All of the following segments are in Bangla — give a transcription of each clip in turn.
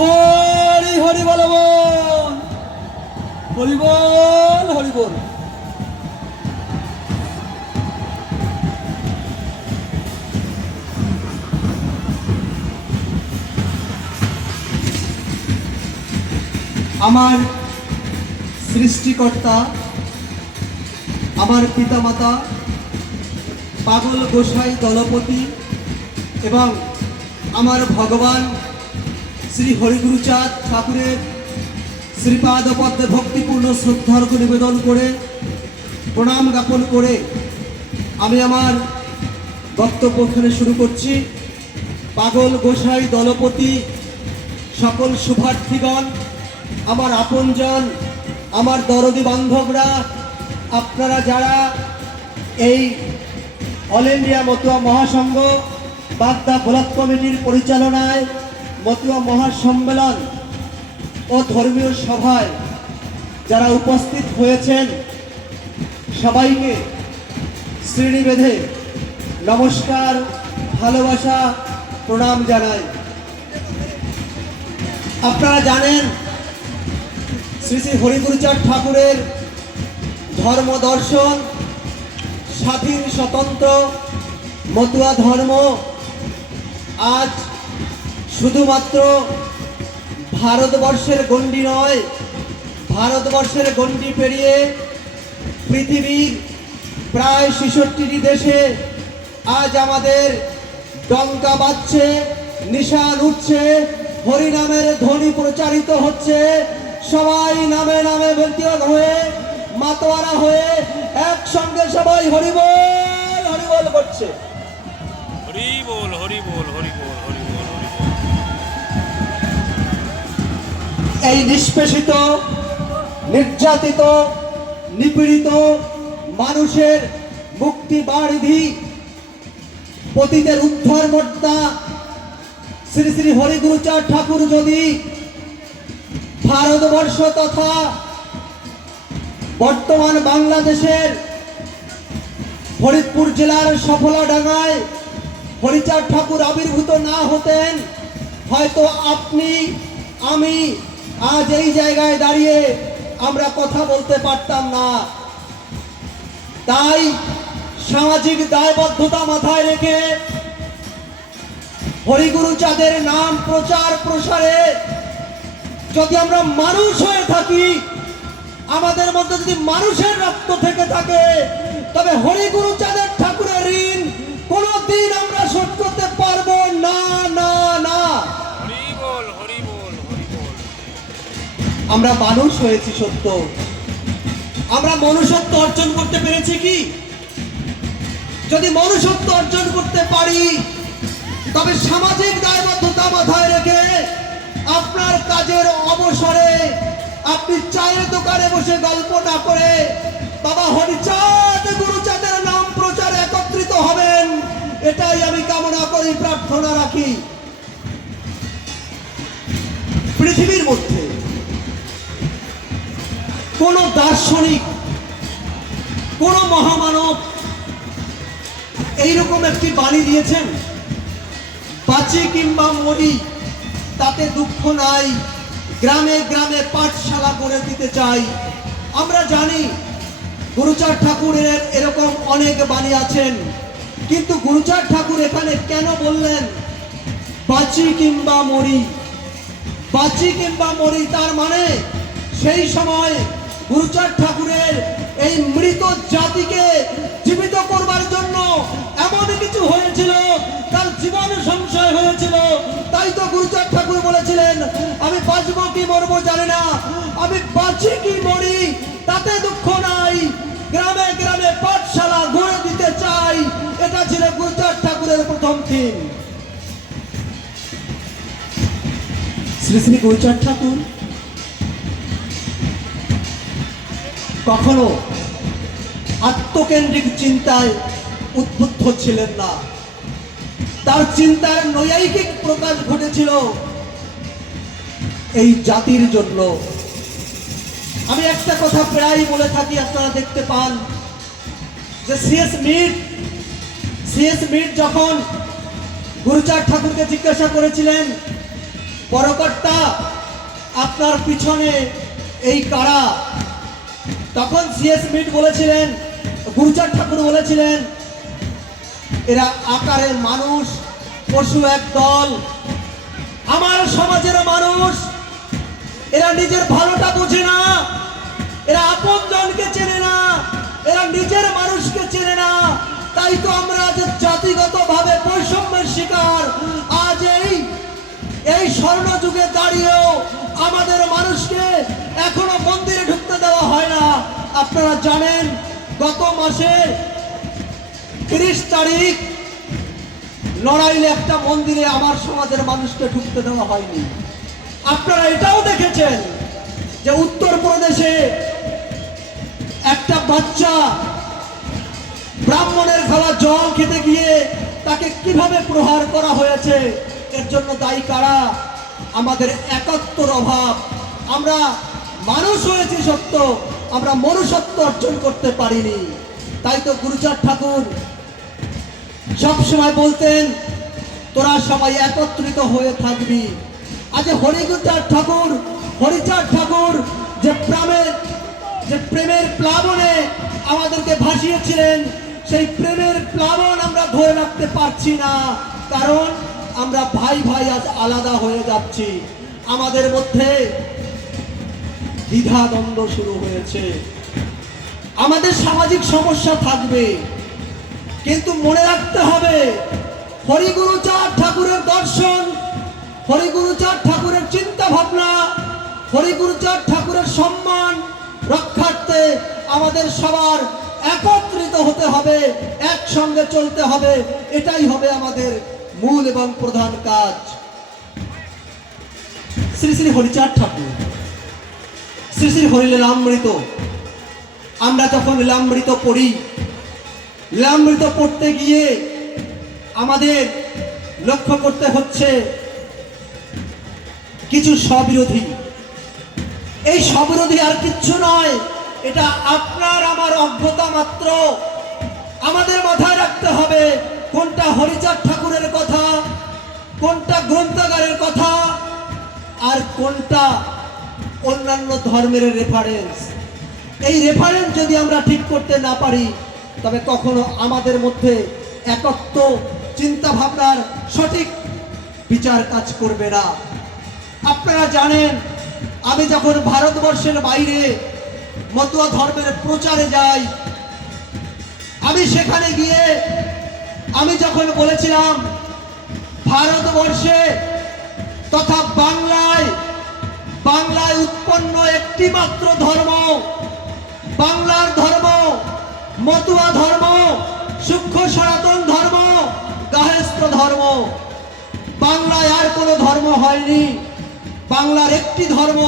হরি হরি বল বল, হরি বল হরি বল। আমার সৃষ্টিকর্তা, আমার পিতামাতা পাগল গোসাই দলপতি এবং আমার ভগবান শ্রী হরিগুরুচাঁদ ঠাকুরের শ্রীপাদ পদ্মে ভক্তিপূর্ণ শ্রদ্ধার্ঘ্য নিবেদন করে প্রণাম জ্ঞাপন করে আমি আমার বক্তব্য এখানে শুরু করছি। পাগল গোসাই দলপতি সকল শুভার্থীগণ, আমার আপনজন, আমার দরদি বান্ধবরা, আপনারা যারা এই অল ইন্ডিয়া মতুয়া মহাসংঘ বাগদা ব্লক কমিটির পরিচালনায় মতুয়া মহাসম্মেলন ও ধর্মীয় সভায় যারা উপস্থিত হয়েছেন, সবাইকে শ্রেণী বেঁধে নমস্কার, ভালোবাসা, প্রণাম জানাই। আপনারা জানেন শ্রী শ্রী হরিগুরুচাঁদ ঠাকুরের ধর্ম দর্শন, স্বাধীন স্বতন্ত্র মতুয়া ধর্ম আজ শুধুমাত্র ভারতবর্ষের গণ্ডি নয়, ভারতবর্ষের গণ্ডি পেরিয়ে পৃথিবীর প্রায় ৬৬টি দেশে আজ আমাদের ডঙ্কা বাজছে, নিশান উঠছে, হরিনামের ধ্বনি প্রচারিত হচ্ছে। সবাই নামে নামে ভক্তিবান হয়ে, মাতোয়ারা হয়ে একসঙ্গে সবাই হরিবল হরিবল করছে। হরি বল হরি বল হরি বল হরি বল হরি বল। এই নিষ্পেষিত, নির্যাতিত, নিপীড়িত মানুষের মুক্তি বারিধি, পতিতের উদ্ধার কর্তা শ্রী শ্রী হরিগুরুচাঁদ ঠাকুর যদি ভারতবর্ষ তথা বর্তমান বাংলাদেশের ফরিদপুর জেলার সফলাডাঙ্গায় হরিচাঁদ ঠাকুর আবির্ভূত না হতেন, হয়তো আপনি আমি আজ এই জায়গায় দাঁড়িয়ে আমরা কথা বলতে পারতাম না। তাই সামাজিক দায়বদ্ধতা মাথায় রেখে হরিগুরুচাঁদের নাম প্রচার প্রসারে যদি আমরা মানুষ হয়ে থাকি, আমাদের মধ্যে যদি মানুষের রক্ত থেকে থাকে, তবে হরিগুরুচাঁদের ঠাকুরের ঋণ কোনদিন আমরা শোধ করতে পারবো না না না। হরি বল হরি বল হরি বল। আমরা মানুষ হয়েছি সত্য, আমরা মনুষ্যত্ব অর্জন করতে পেরেছি কি? যদি মনুষ্যত্ব অর্জন করতে পারি, তবে সামাজিক দায়বদ্ধতা মাথায় রেখে আপনার কাজের অবসরে আপনি চায়ের দোকানে বসে গল্প না করে বাবা হরিচাঁদ গুরুচাঁদের নাম প্রচারে একত্রিত হবেন, এটাই আমি কামনা করি, প্রার্থনা রাখি। পৃথিবীর মধ্যে কোন দার্শনিক, কোন মহামানব এইরকম একটি বাণী দিয়েছেন, বাঁচি কিংবা মরি তাতে দুঃখ নাই, গ্রামে গ্রামে পাঠশালা করে দিতে চাই। আমরা জানি গুরুচাঁদ ঠাকুরের এরকম অনেক বাণী আছেন, কিন্তু গুরুচাঁদ ঠাকুর এখানে কেন বললেন বাঁচি কিংবা মরি? বাঁচি কিংবা মরি তার মানে সেই সময় গুরুচাঁদ ঠাকুরের এই মৃত জাতিকে জীবিত করবার জন্য এমন কিছু হয়েছিল, তার জীবন সংশয় হয়েছিল। তাই তো গুরুচাঁদ ঠাকুর বলেছিলেন, আমি বাঁচবো কি মরবো জানি না, আমি বাঁচি কি মরি তাতে দুঃখ নাই, গ্রামে গ্রামে পাঠশালা গড়ে দিতে চাই। এটা ছিল গুরুচাঁদ ঠাকুরের প্রথম থিম। শ্রী শ্রী গুরুচাঁদ ঠাকুর কখনো আত্মকেন্দ্রিক চিন্তায় উদ্বুদ্ধ ছিলেন না, তার চিন্তার নৈয়ায়িক প্রকাশ ঘটেছিল এই জাতির জন্য। আমি একটা কথা প্রায় বলে থাকি, আপনারা দেখতে পান যে সিএস মিট যখন গুরুচাঁদ ঠাকুরকে জিজ্ঞাসা করেছিলেন পরকর্তা আপনার পিছনে এই কারা? তখন সিএস মিট বলেছিলেন, গুরুচাঁদ ঠাকুর বলেছিলেন, এরা আকারে মানুষ, পশু এক দল। আমার সমাজের মানুষ, এরা নিজের ভালোটা বোঝে না, এরা আপনজনকে চেনে না, এরা নিজের মানুষকে চেনে না। তাই তো আমরা আজ জাতিগতভাবে বৈষম্যের শিকার। আজ এই স্বর্ণ যুগে দাঁড়িয়েও আমাদের মানুষকে এখনো মন্দিরে ঢুকতে দেওয়া হয় না। আপনারা জানেন, গত মাসে 30 তারিখ লড়াইলে একটা মন্দিরে আমার সমাজের মানুষকে ঢুকতে দেওয়া হয়নি। আপনারা এটাও দেখেছেন যে উত্তরপ্রদেশে একটা বাচ্চা ব্রাহ্মণের খাওয়া জল খেতে গিয়ে তাকে কিভাবে প্রহার করা হয়েছে। এর জন্য দায়ী কারা? আমাদের একত্বর অভাব। আমরা মানুষ হয়েছি সত্য, আমরা মনুষ্যত্ব অর্জন করতে পারিনি। তাই তো গুরুচাঁদ ঠাকুর সবসময় বলতেন, তোরা সবাই একত্রিত হয়ে থাকবি। আজ হরিচাঁদ ঠাকুর যে প্রেমের প্লাবনে আমাদেরকে ভাসিয়েছিলেন, সেই প্রেমের প্লাবন আমরা ধরে রাখতে পারছি না। কারণ আমরা ভাই ভাই আজ আলাদা হয়ে যাচ্ছি। আমাদের মধ্যে দ্বিধাদ্বন্দ্ব শুরু হয়েছে। আমাদের সামাজিক সমস্যা থাকবে, কিন্তু মনে রাখতে হবে, হরিগুরুচাঁদ ঠাকুরের দর্শন, হরিগুরুচাঁদ ঠাকুরের চিন্তা ভাবনা, হরিগুরুচাঁদ ঠাকুরের সম্মান রক্ষার্থে আমাদের সবার একত্রিত হতে হবে, একসঙ্গে চলতে হবে। এটাই হবে আমাদের মূল এবং প্রধান কাজ। শ্রী শ্রী হরিচাঁদ ঠাকুর, শ্রী শ্রী হরিলীলামৃত, আমরা যখন লীলামৃত পড়ি, লীলামৃত পড়তে গিয়ে আমাদের লক্ষ্য করতে হচ্ছে কিছু স্ববিরোধী। এই স্ববিরোধী আর কিচ্ছু নয়, এটা আপনার আমার অজ্ঞতা মাত্র। আমাদের মাথায় রাখতে হবে কোনটা হরিচাঁদ ঠাকুরের কথা, কোনটা গ্রন্থাগারের কথা, আর কোনটা অন্যান্য ধর্মের রেফারেন্স। এই রেফারেন্স যদি আমরা ঠিক করতে না পারি, তবে কখনো আমাদের মধ্যে একত্ব চিন্তা ভাবনার সঠিক বিচার কাজ করবে না। আপনারা জানেন, আমি যখন ভারতবর্ষের বাইরে মতুয়া ধর্মের প্রচারে যাই, আমি সেখানে গিয়ে আমি যখন বলেছিলাম ভারতবর্ষে তথা বাংলায় উৎপন্ন একটি মাত্র ধর্ম, বাংলার ধর্ম, মতুয়া ধর্ম, সূক্ষ্ম সনাতন ধর্ম, গার্হস্থ্য ধর্ম। বাংলায় আর কোনো ধর্ম হয়নি, বাংলার একটি ধর্ম।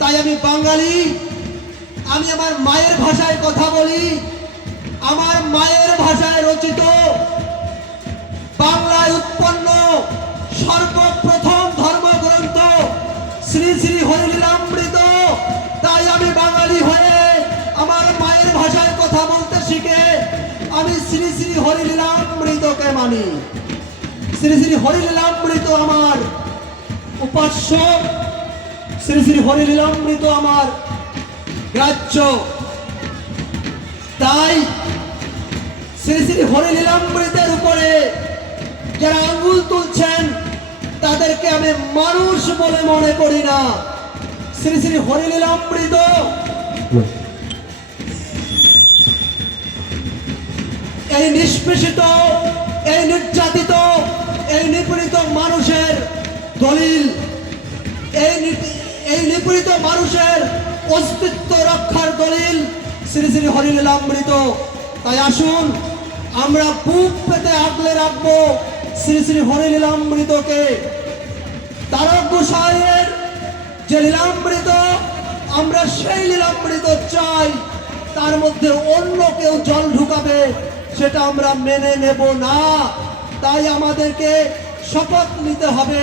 তাই আমি বাঙালি, আমি আমার মায়ের ভাষায় কথা বলি। আমার মায়ের ভাষায় রচিত, বাংলায় উৎপন্ন সর্বপ্রথম ধর্মগ্রন্থ শ্রী শ্রী হরিলীলামৃত। তাই আমি বাঙালি হয়ে আমার মায়ের ভাষায় কথা বলতে শিখে আমি শ্রী শ্রী হরিলীলামৃতকে মানি। শ্রী শ্রী হরিলীলামৃত আমার উপাস্য, শ্রী শ্রী হরিলীলামৃত আমার গ্রাহ্য। তাই শ্রী শ্রী হরিলীলামৃতের উপরে যারা আঙ্গুল তুলছেন তাদেরকে আমি মানুষ বলে মনে করি না। শ্রী শ্রী হরিলীলামৃত এই নিষ্পেষিত, এই নির্যাতিত, এই নিপীড়িত মানুষের দলিল, এই নিপীড়িত মানুষের অস্তিত্ব রক্ষার দলিল শ্রী শ্রী হরিলীলামৃত। তাই আসুন আমরা বুক পেতে আগলে রাখবো শ্রী শ্রী হরিলীলামৃতকে। তারক গোসাইয়ের যে লীলামৃত, আমরা সেই লীলামৃত চাই। তার মধ্যে অন্য কেউ জল ঢুকাবে সেটা আমরা মেনে নেব না। তাই আমাদেরকে শপথ নিতে হবে,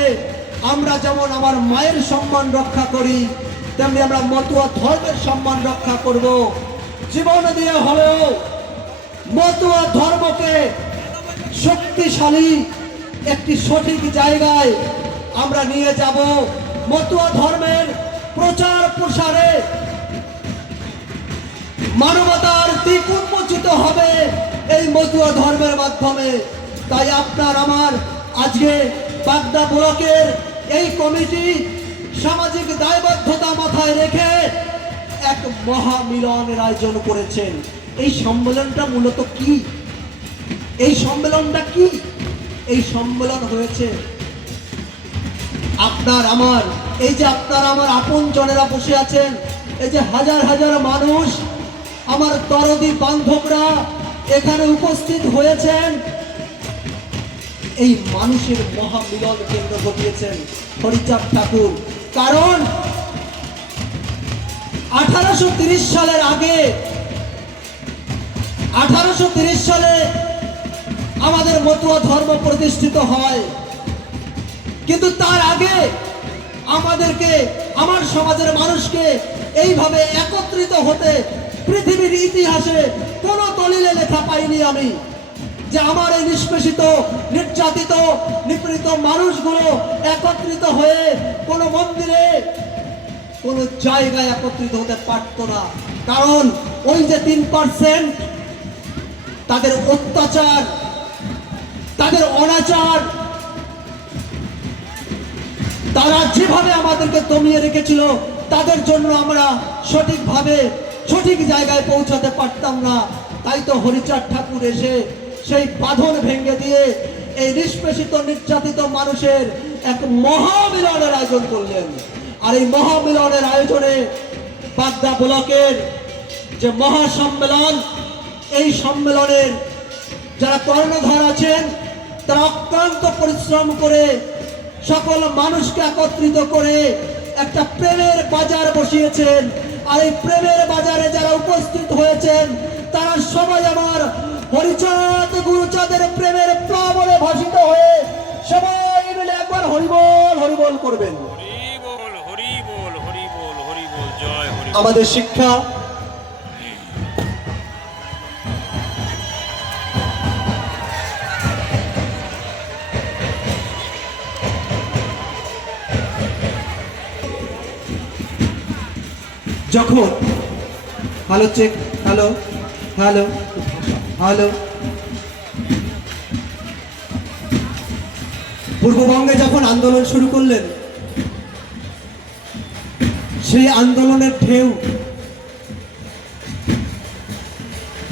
আমরা যেমন আমার মায়ের সম্মান রক্ষা করি, তেমনি আমরা মতুয়া ধর্মের সম্মান রক্ষা করব। জীবন দিয়ে হলেও মতুয়া ধর্মকে শক্তিশালী একটি সঠিক জায়গায় আমরা নিয়ে যাব মতুয়া ধর্মের প্রচার প্রসারে। মানবতার দিক উন্মোচিত হবে এই মতুয়া ধর্মের মাধ্যমে। তাই আপনার আমার আজকে বাগদা ব্লকের এই কমিটি সামাজিক দায়বদ্ধতা মাথায় রেখে এক মহামিলনের আয়োজন করেছেন। এই সম্মেলনটা মূলত কি? এই সম্মেলনটা কি? এই সম্মেলন হয়েছে আপনার আমার, এই যে আপনার আমার আপন জনেরা বসে আছেন, এই যে হাজার হাজার মানুষ, আমার দরদি বান্ধবরা এখানে উপস্থিত হয়েছেন, এই মানুষের মহামিলন কেন্দ্র ঘটিয়েছেন হরিচাঁদ ঠাকুর। কারণ 1830 সালের আগে, 1830 সালে আমাদের মতুয়া ধর্ম প্রতিষ্ঠিত হয়, কিন্তু তার আগে আমাদেরকে, আমার সমাজের মানুষকে এইভাবে একত্রিত হতে পৃথিবীর ইতিহাসে কোনো দলিলে লেখা পাইনি আমি, যে আমার এই নিষ্পেষিত, নির্যাতিত, নিপীড়িত মানুষগুলো একত্রিত হয়ে কোনো মন্দিরে, কোনো জায়গায় একত্রিত হতে পারত না। কারণ ওই যে 3% তাদের অত্যাচার, তাদের অনাচার, তারা যেভাবে আমাদেরকে দমিয়ে রেখেছিল, তাদের জন্য আমরা সঠিকভাবে সঠিক জায়গায় পৌঁছাতে পারতাম না। তাই তো হরিচাঁদ ঠাকুর এসে সেই বাঁধন ভেঙে দিয়ে এই নিষ্পেষিত, নির্যাতিত মানুষের এক মহামিলনের আয়োজন করলেন। আর এই মহামিলনের আয়োজনে বাগদা ব্লকের যে মহাসম্মেলন, এই সম্মেলনের যারা কর্ণধার আছেন, তারা অক্লান্ত পরিশ্রম করে সকল মানুষকে একত্রিত করে একটা প্রেমের বাজার বসিয়েছেন। আর এই প্রেমের বাজারে যারা উপস্থিত হয়েছেন, তারা সবাই আমার হরিচাঁদ গুরুচাঁদের প্রেমের প্লাবনে ভাসিত হয়ে সবাই মিলে একবার হরিবল হরিবল করবেন। হরি বল, হরি বল, হরি বল, হরি বল, জয় হরি বল। আমাদের শিক্ষা, যখন hello check, hello hello hello, পূর্ববঙ্গে যখন আন্দোলন শুরু করলেন, সেই আন্দোলনের ঢেউ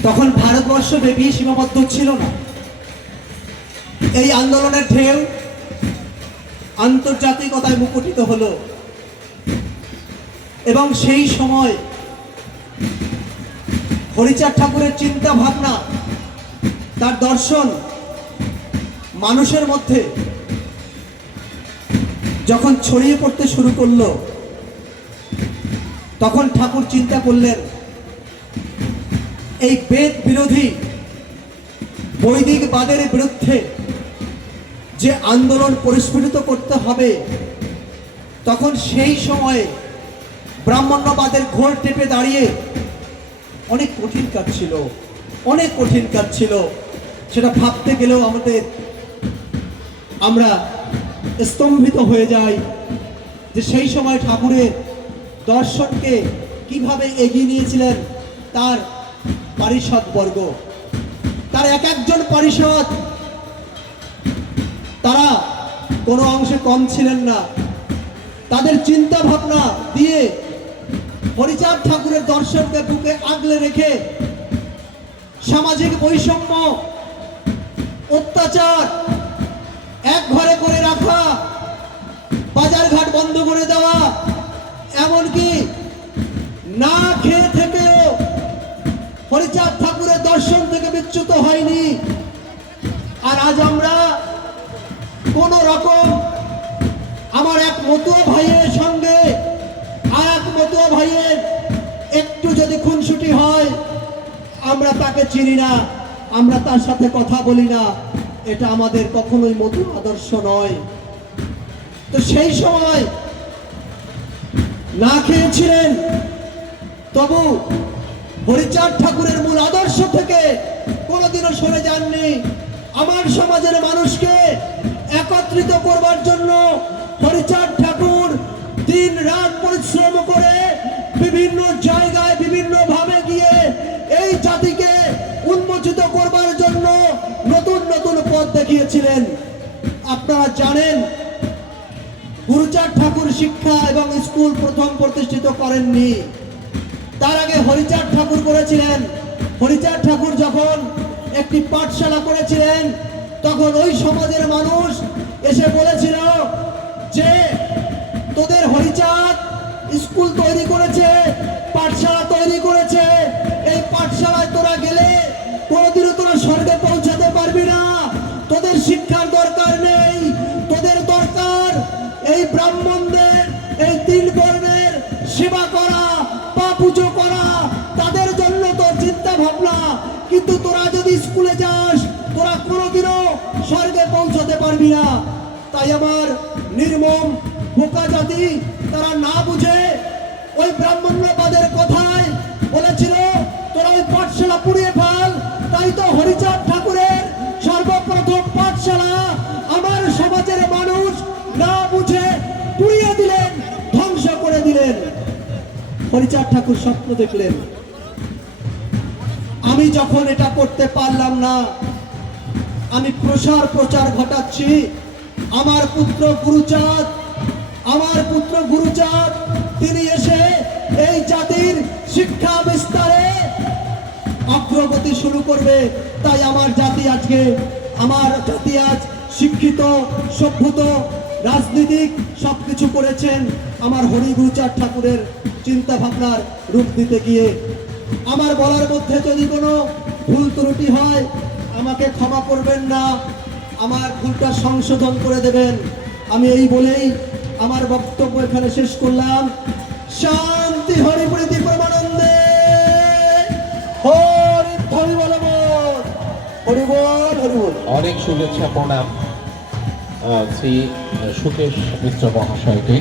তখন ভারতবর্ষ ব্যাপী সীমাবদ্ধ ছিল না। এই আন্দোলনের ঢেউ আন্তর্জাতিকতায় মুকুটিত হলো এবং সেই সময় হরিচাঁদ ঠাকুরের চিন্তা ভাবনা, তার দর্শন মানুষের মধ্যে যখন ছড়িয়ে পড়তে শুরু করলো, তখন ঠাকুর চিন্তা করলেন এই বেদ বিরোধী বৈদিকবাদের বিরুদ্ধে যে আন্দোলন পরিস্ফুটিত করতে হবে, তখন সেই সময়ে ব্রাহ্মণ্যবাদের ঘোর টেপে দাঁড়িয়ে অনেক কঠিন কাজ ছিল, অনেক কঠিন কাজ ছিল। সেটা ভাবতে গেলেও আমরা স্তম্ভিত হয়ে যাই যে সেই সময় ঠাকুরের দর্শনকে কিভাবে এগিয়ে নিয়েছিলেন তার পারিষদ বর্গ, তার এক একজন পারিষদ, তারা কোনো অংশে কম ছিলেন না। তাদের চিন্তা ভাবনা দিয়ে হরিচাঁদ ঠাকুরের দর্শনকে বুকে আগলে রেখে সামাজিক বৈষম্য, অত্যাচার এক ঘরে করে রাখা, বাজারঘাট বন্ধ করে দেওয়া, এমনকি না খেয়ে থেকেও হরিচাঁদ ঠাকুরের দর্শন থেকে বিচ্যুত হয়নি। আর আজ আমরা কোন রকম আমার এক মতুয়া ভাইয়ের সঙ্গে আর এক মতুয়া ভাইয়ের একটু যদি খুনসুটি হয়, আমরা তাকে চিনি না, আমরা তার সাথে কথা বলি না, এটা আমাদের কখনোই মতুয়া আদর্শ নয়। তো সেই সময় না খেয়েছিলেন, তবু হরিচাঁদ ঠাকুরের মূল আদর্শ থেকে কোনোদিনও সরে যাননি। আমার সমাজের মানুষকে একত্র একত্রিত করবার জন্য হরিচাঁদ ঠাকুর দিন রাত পরিশ্রম করে বিভিন্ন জায়গায় বিভিন্ন ভাবে গিয়ে এই জাতিকে উন্মোচিত করবার জন্য নতুন নতুন পথ দেখিয়েছিলেন। আপনারা জানেন গুরুচাঁদ ঠাকুর শিক্ষা এবং স্কুল প্রথম প্রতিষ্ঠিত করেননি, তার আগে হরিচাঁদ ঠাকুর করেছিলেন। হরিচাঁদ ঠাকুর যখন একটি পাঠশালা করেছিলেন তখন ওই সমাজের মানুষ এসে বলেছিল যে তোদের হরিচাঁদ স্কুল তৈরি করেছে, পাঠশালা তৈরি করেছে, এই পাঠশালায় তোরা গেলে কোনোদিনও তোরা স্বর্গে পৌঁছাতে পারবি না, তোদের শিক্ষার দরকার নেই, তোদের দরকার এই ব্রাহ্মণদের এই 3 বর্ণের সেবা করা, পা পুজো করা, তাদের জন্য তোর চিন্তা ভাবনা। কিন্তু তোরা যদি স্কুলে যাস তোরা কোনোদিনও স্বর্গে পৌঁছাতে পারবি না। তাই আমার নির্মম বোকা জাতি তারা না বুঝে ওই ব্রাহ্মণ্যবাদের কথায় বলেছিল তোরা ওই পাঠশালা পুড়িয়ে ফেল। তাই তো হরিচাঁদ ঠাকুরের সর্বপ্রথম পাঠশালা আমার সমাজের মানুষ না বুঝে পুড়িয়ে দিলেন, ধ্বংস করে দিলেন। হরিচাঁদ ঠাকুর স্বপ্ন দেখলেন আমি যখন এটা করতে পারলাম না, আমি প্রচার ঘটাচ্ছি, আমার পুত্র গুরুচাঁদ তিনি এসে এই জাতির শিক্ষা বিস্তারে অগ্রগতি শুরু করবে। তাই আমার জাতি আজ শিক্ষিত, সভ্যত, রাজনীতিক সবকিছু করেছেন আমার হরি গুরুচাঁদ ঠাকুরের চিন্তা ভাবনার রূপ দিতে গিয়ে। আমার বলার মধ্যে যদি কোনো ভুল ত্রুটি হয় আমাকে ক্ষমা করবেন না, আমার ভুলটা সংশোধন করে দেবেন। আমি এই বলেই আমার বক্তব্য এখানে শেষ করলাম। শান্তি হরিপ্রীতি পরমানন্দে। হরি হরি বল, হরি বল, হরি বল। অনেক শুভেচ্ছা প্রণাম শ্রী সুকেশ মিত্র মহাশয়কে।